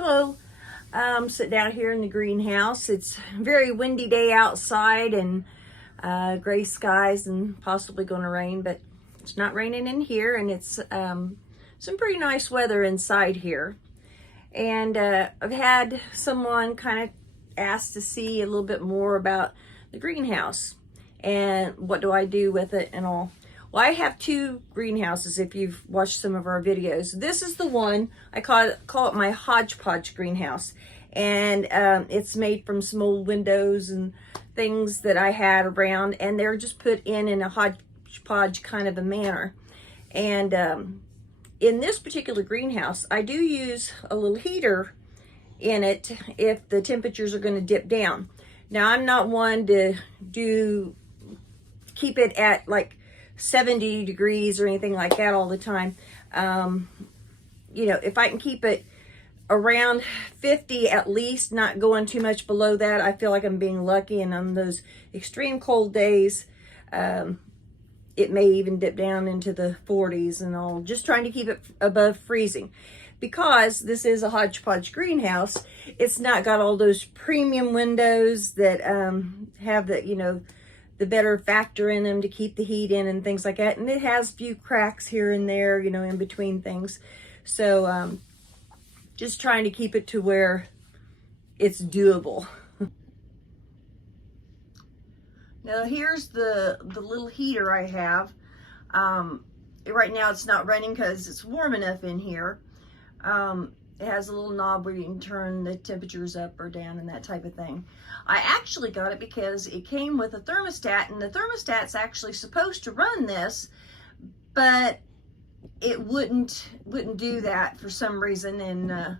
Hello. Sitting down here in the greenhouse. It's a very windy day outside and gray skies and possibly going to rain, but it's not raining in here, and it's some pretty nice weather inside here. And I've had someone kind of ask to see a little bit more about the greenhouse and what do I do with it and all. Well, I have two greenhouses if you've watched some of our videos. This is the one, I call it my hodgepodge greenhouse. And it's made from some old windows and things that I had around, and they're just put in a hodgepodge kind of a manner. And in this particular greenhouse, I do use a little heater in it if the temperatures are going to dip down. Now, I'm not one to keep it at like 70 degrees or anything like that all the time. You know, if I can keep it around 50 at least, not going too much below that, I feel like I'm being lucky. And on those extreme cold days, it may even dip down into the 40s and all, just trying to keep it above freezing. Because this is a hodgepodge greenhouse, it's not got all those premium windows that have the, you know, the better factor in them to keep the heat in and things like that. And it has a few cracks here and there, you know, in between things. So just trying to keep it to where it's doable. Now here's the little heater I have. Right now it's not running because it's warm enough in here. It has a little knob where you can turn the temperatures up or down and that type of thing. I actually got it because it came with a thermostat, and the thermostat's actually supposed to run this, but it wouldn't do that for some reason, and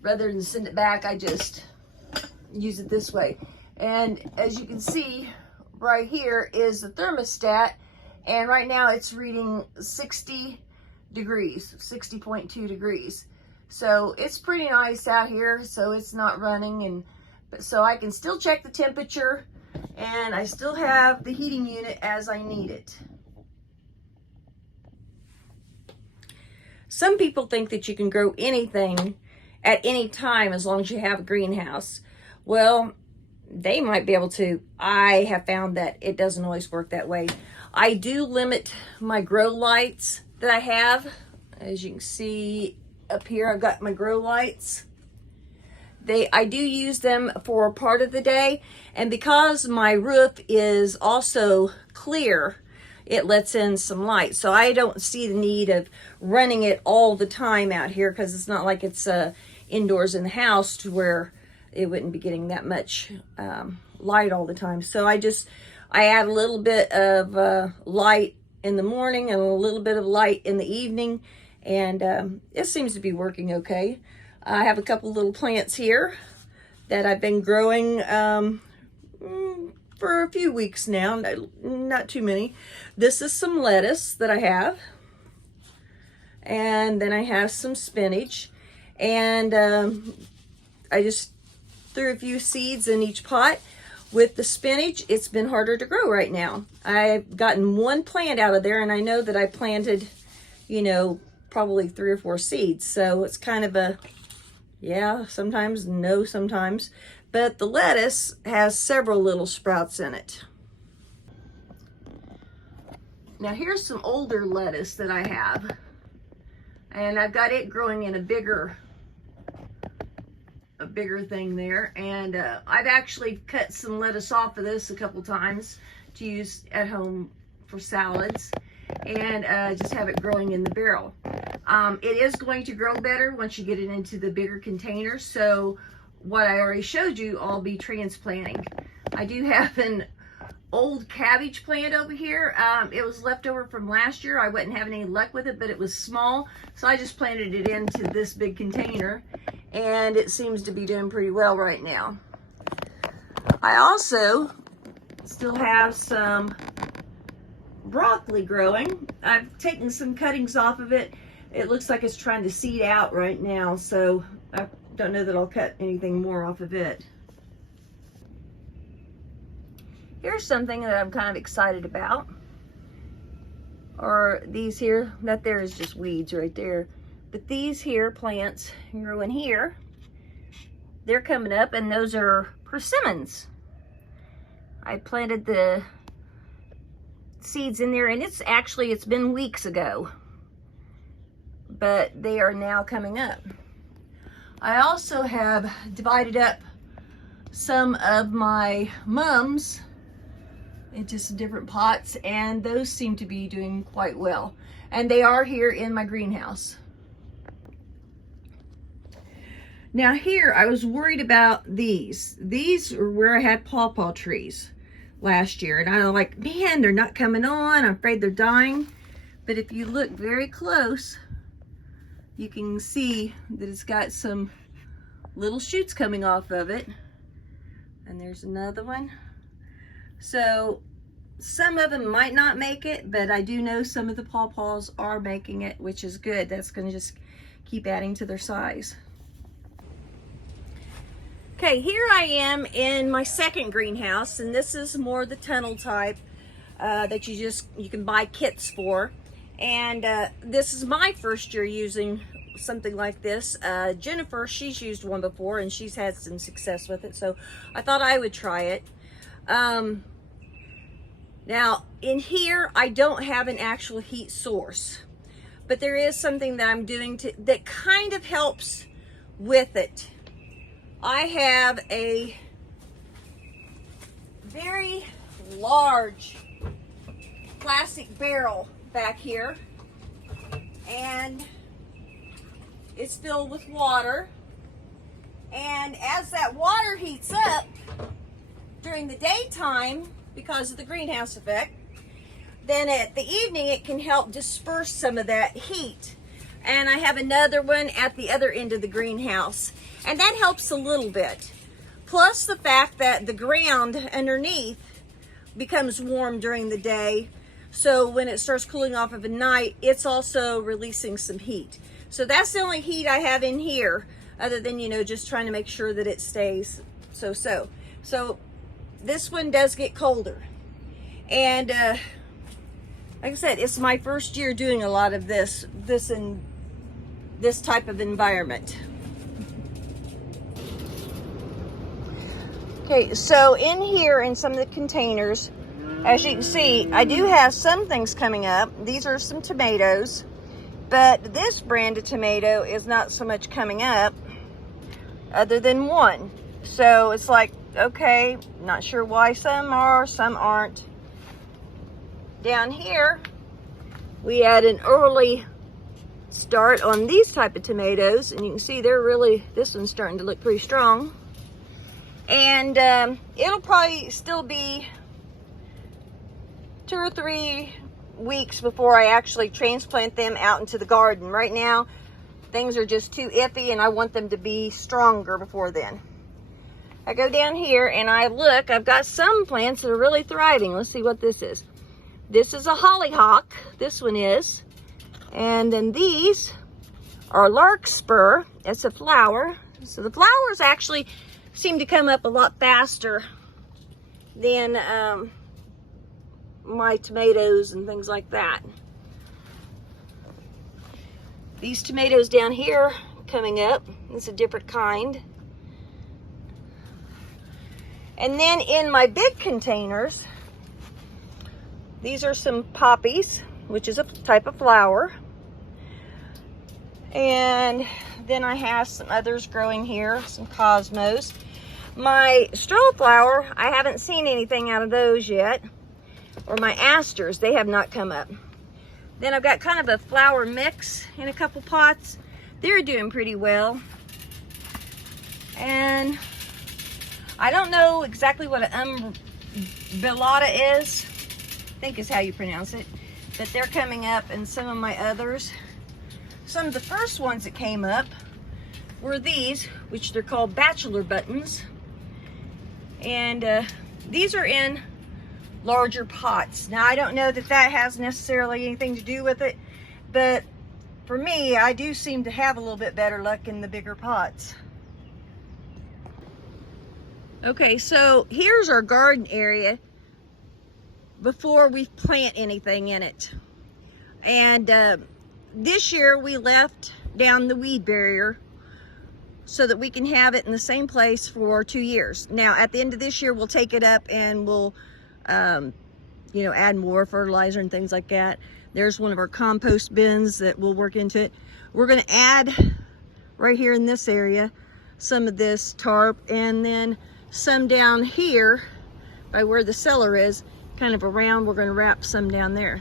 rather than send it back, I just use it this way. And as you can see, right here is the thermostat, and right now it's reading 60 degrees, 60.2 degrees. So it's pretty nice out here, so it's not running, but so I can still check the temperature, and I still have the heating unit as I need it. Some people think that you can grow anything at any time as long as you have a greenhouse. Well, they might be able to. I have found that it doesn't always work that way. I do limit my grow lights that I have. As you can see up here, I've got my grow lights. I do use them for part of the day, and because my roof is also clear, it lets in some light. So I don't see the need of running it all the time out here, because it's not like it's indoors in the house to where it wouldn't be getting that much light all the time. So I add a little bit of light in the morning and a little bit of light in the evening, and it seems to be working okay. I have a couple little plants here that I've been growing for a few weeks now, not too many. This is some lettuce that I have, and then I have some spinach, and I just threw a few seeds in each pot. With the spinach, it's been harder to grow right now. I've gotten one plant out of there, and I know that I planted, you know, probably 3 or 4 seeds. So it's kind of a, yeah, sometimes, no, sometimes. But the lettuce has several little sprouts in it. Now here's some older lettuce that I have. And I've got it growing in a bigger thing there, and I've actually cut some lettuce off of this a couple times to use at home for salads, and just have it growing in the barrel. It is going to grow better once you get it into the bigger containers. So what I already showed you, I'll be transplanting. I do have an old cabbage plant over here. It was left over from last year. I wasn't having any luck with it, but it was small, so I just planted it into this big container, and it seems to be doing pretty well right now. I also still have some broccoli growing. I've taken some cuttings off of it. It looks like it's trying to seed out right now, so I don't know that I'll cut anything more off of it. Here's something that I'm kind of excited about. Or these here, that there is just weeds right there. But these here plants grow in here, they're coming up, and those are persimmons. I planted the seeds in there, and it's been weeks ago, but they are now coming up. I also have divided up some of my mums into some different pots, and those seem to be doing quite well. And they are here in my greenhouse. Now here, I was worried about these. These are where I had pawpaw trees last year. And I'm like, man, they're not coming on. I'm afraid they're dying. But if you look very close, you can see that it's got some little shoots coming off of it. And there's another one. So some of them might not make it, but I do know some of the pawpaws are making it, which is good. That's going to just keep adding to their size. Okay, here I am in my second greenhouse, and this is more the tunnel type that you can buy kits for. And this is my first year using something like this. Jennifer, she's used one before and she's had some success with it, so I thought I would try it. Now in here I don't have an actual heat source, but there is something that I'm doing that kind of helps with it. I have a very large plastic barrel back here, and it's filled with water. And as that water heats up during the daytime, because of the greenhouse effect, then at the evening it can help disperse some of that heat. And I have another one at the other end of the greenhouse, and that helps a little bit. Plus the fact that the ground underneath becomes warm during the day, so when it starts cooling off of a night, it's also releasing some heat. So that's the only heat I have in here, other than, you know, just trying to make sure that it stays so. So this one does get colder. And like I said, it's my first year doing a lot of this in this type of environment. Okay, so in here in some of the containers, as you can see, I do have some things coming up. These are some tomatoes, but this brand of tomato is not so much coming up other than one. So it's like, okay, not sure why some are, some aren't. Down here, we had an early start on these type of tomatoes, and you can see they're really, this one's starting to look pretty strong. And it'll probably still be 2 or 3 weeks before I actually transplant them out into the garden. Right now, things are just too iffy, and I want them to be stronger before then. I go down here and I look, I've got some plants that are really thriving. Let's see what this is. This is a hollyhock, this one is. And then these are larkspur. It's a flower. So the flowers actually seem to come up a lot faster than my tomatoes and things like that. These tomatoes down here coming up, it's a different kind. And then in my big containers, these are some poppies, which is a type of flower. And then I have some others growing here, some cosmos. My strollflower, I haven't seen anything out of those yet. Or my asters, they have not come up. Then I've got kind of a flower mix in a couple pots. They're doing pretty well. And I don't know exactly what an umbellata is. I think is how you pronounce it. But they're coming up, and some of my others. Some of the first ones that came up were these, which they're called bachelor buttons. And these are in larger pots. Now, I don't know that that has necessarily anything to do with it, but for me, I do seem to have a little bit better luck in the bigger pots. Okay, so here's our garden area before we plant anything in it. And this year we left down the weed barrier so that we can have it in the same place for 2 years. Now, at the end of this year, we'll take it up and we'll, you know, add more fertilizer and things like that. There's one of our compost bins that will work into it. We're gonna add right here in this area some of this tarp, and then some down here by where the cellar is, kind of around, we're gonna wrap some down there.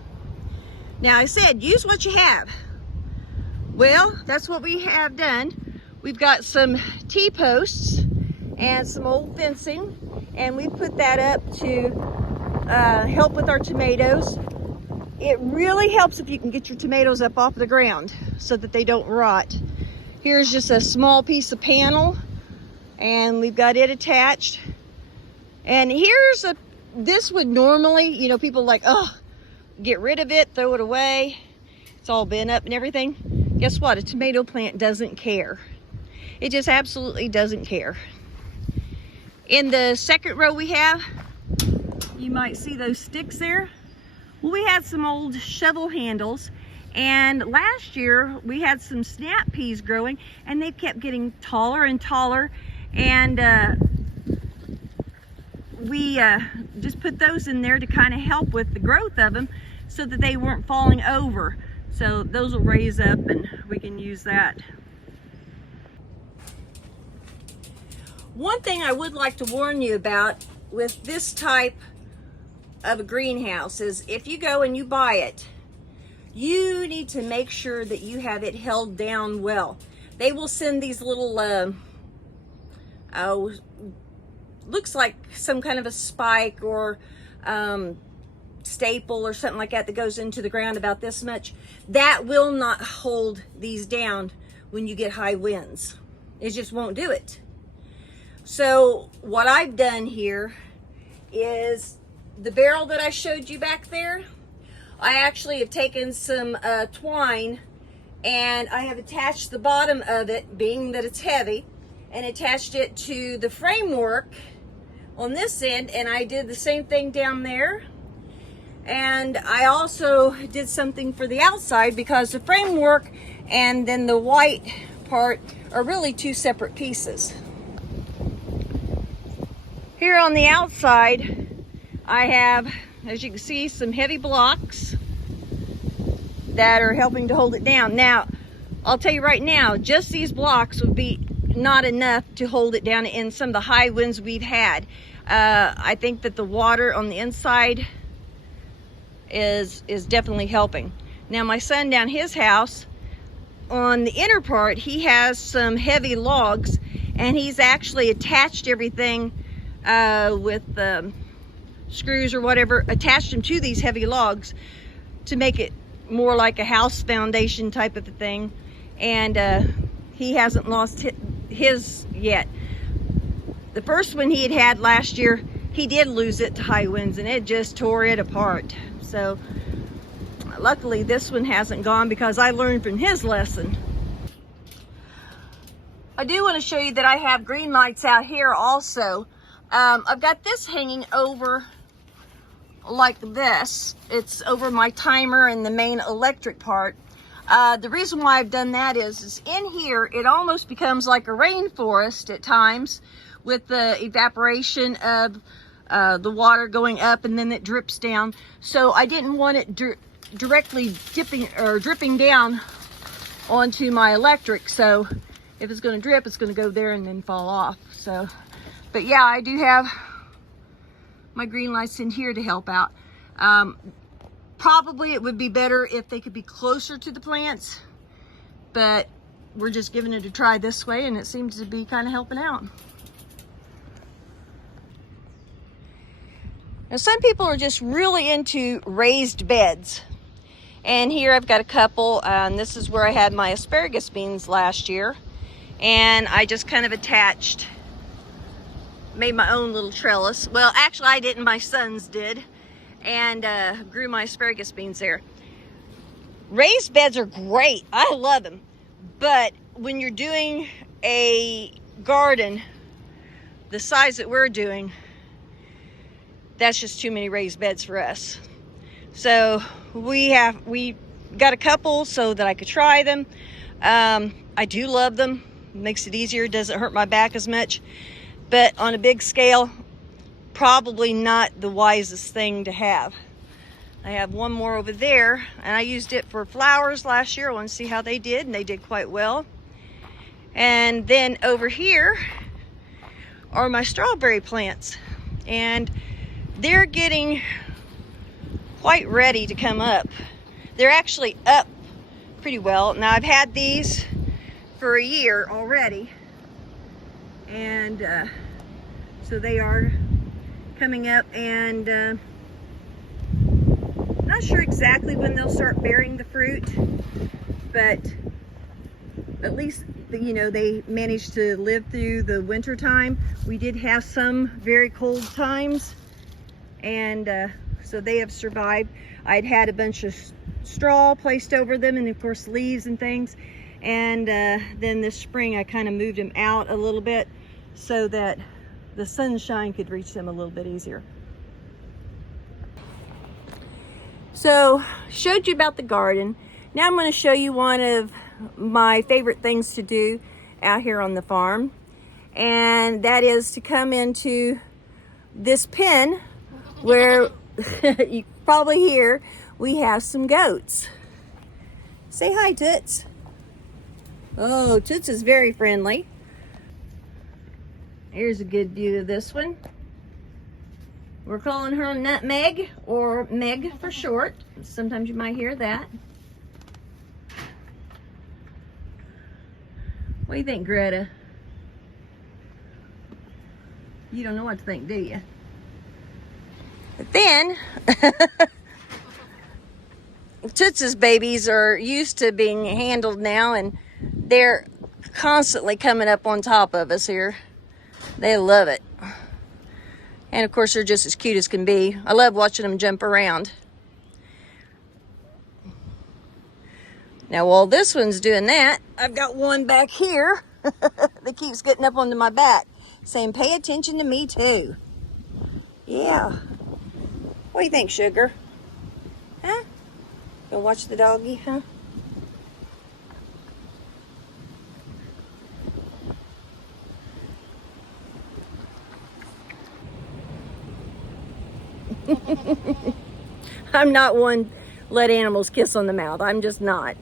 Now, I said, use what you have. Well, that's what we have done. We've got some T-posts and some old fencing, and we put that up to help with our tomatoes. It really helps if you can get your tomatoes up off the ground so that they don't rot. Here's just a small piece of panel, and we've got it attached. And here's this would normally, you know, people like, oh, get rid of it, throw it away. It's all bent up and everything. Guess what? A tomato plant doesn't care. It just absolutely doesn't care. In the second row we have, you might see those sticks there. Well, we had some old shovel handles, and last year we had some snap peas growing, and they kept getting taller and taller, and we just put those in there to kind of help with the growth of them so that they weren't falling over. So those will raise up and we can use that. One thing I would like to warn you about with this type of a greenhouse is if you go and you buy it, you need to make sure that you have it held down well. They will send these little, looks like some kind of a spike or staple or something like that that goes into the ground about this much. That will not hold these down when you get high winds. It just won't do it. So what I've done here is the barrel that I showed you back there, I actually have taken some twine and I have attached the bottom of it, being that it's heavy, and attached it to the framework on this end, and I did the same thing down there. And I also did something for the outside because the framework and then the white part are really two separate pieces. Here on the outside, I have, as you can see, some heavy blocks that are helping to hold it down. Now, I'll tell you right now, just these blocks would be not enough to hold it down in some of the high winds we've had. I think that the water on the inside is definitely helping. Now, my son down his house, on the inner part, he has some heavy logs, and he's actually attached everything with screws or whatever, attached them to these heavy logs to make it more like a house foundation type of a thing. And he hasn't lost his yet. The first one he had last year, he did lose it to high winds, and it just tore it apart. So luckily this one hasn't gone because I learned from his lesson. I do want to show you that I have green lights out here also. I've got this hanging over like this. It's over my timer and the main electric part. The reason why I've done that is in here it almost becomes like a rainforest at times with the evaporation of the water going up, and then it drips down. So I didn't want it directly dripping down onto my electric. So if it's going to drip, it's going to go there and then fall off. So, but yeah, I do have my green lights in here to help out. Probably it would be better if they could be closer to the plants, but we're just giving it a try this way, and it seems to be kind of helping out. Now, some people are just really into raised beds. And here I've got a couple, and this is where I had my asparagus beans last year. And I just kind of made my own little trellis. Well, actually I didn't, my sons did. And grew my asparagus beans there. Raised beds are great, I love them. But when you're doing a garden the size that we're doing, that's just too many raised beds for us. So we got a couple so that I could try them. I do love them. Makes it easier, doesn't hurt my back as much. But on a big scale, probably not the wisest thing to have. I have one more over there, and I used it for flowers last year. I want to see how they did, and they did quite well. And then over here are my strawberry plants, and they're getting quite ready to come up. They're actually up pretty well. Now, I've had these for a year already, and so they are coming up, and not sure exactly when they'll start bearing the fruit, but at least, you know, they managed to live through the winter time. We did have some very cold times, and so they have survived. I'd had a bunch of straw placed over them, and of course leaves and things, and then this spring I kind of moved them out a little bit so that the sunshine could reach them a little bit easier. So, showed you about the garden. Now I'm going to show you one of my favorite things to do out here on the farm, and that is to come into this pen where you probably hear we have some goats. Say hi, Toots. Oh, Toots is very friendly. Here's a good view of this one. We're calling her Nutmeg, or Meg for short. Sometimes you might hear that. What do you think, Greta? You don't know what to think, do you? But then, Toots's babies are used to being handled now, and they're constantly coming up on top of us here. They love it. And of course, they're just as cute as can be. I love watching them jump around. Now, while this one's doing that, I've got one back here that keeps getting up onto my back, saying, pay attention to me too. Yeah. What do you think, sugar? Huh? Gonna watch the doggy, huh? I'm not one let animals kiss on the mouth. I'm just not.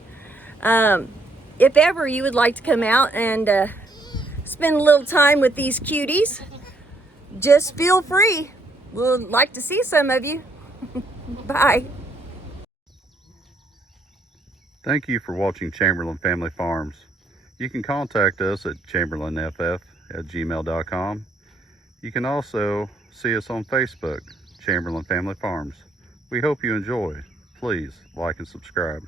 If ever you would like to come out and spend a little time with these cuties, just feel free. We'd like to see some of you. Bye. Thank you for watching Chamberlain Family Farms. You can contact us at chamberlainff@gmail.com. You can also see us on Facebook, Chamberlain Family Farms. We hope you enjoy. Please like and subscribe.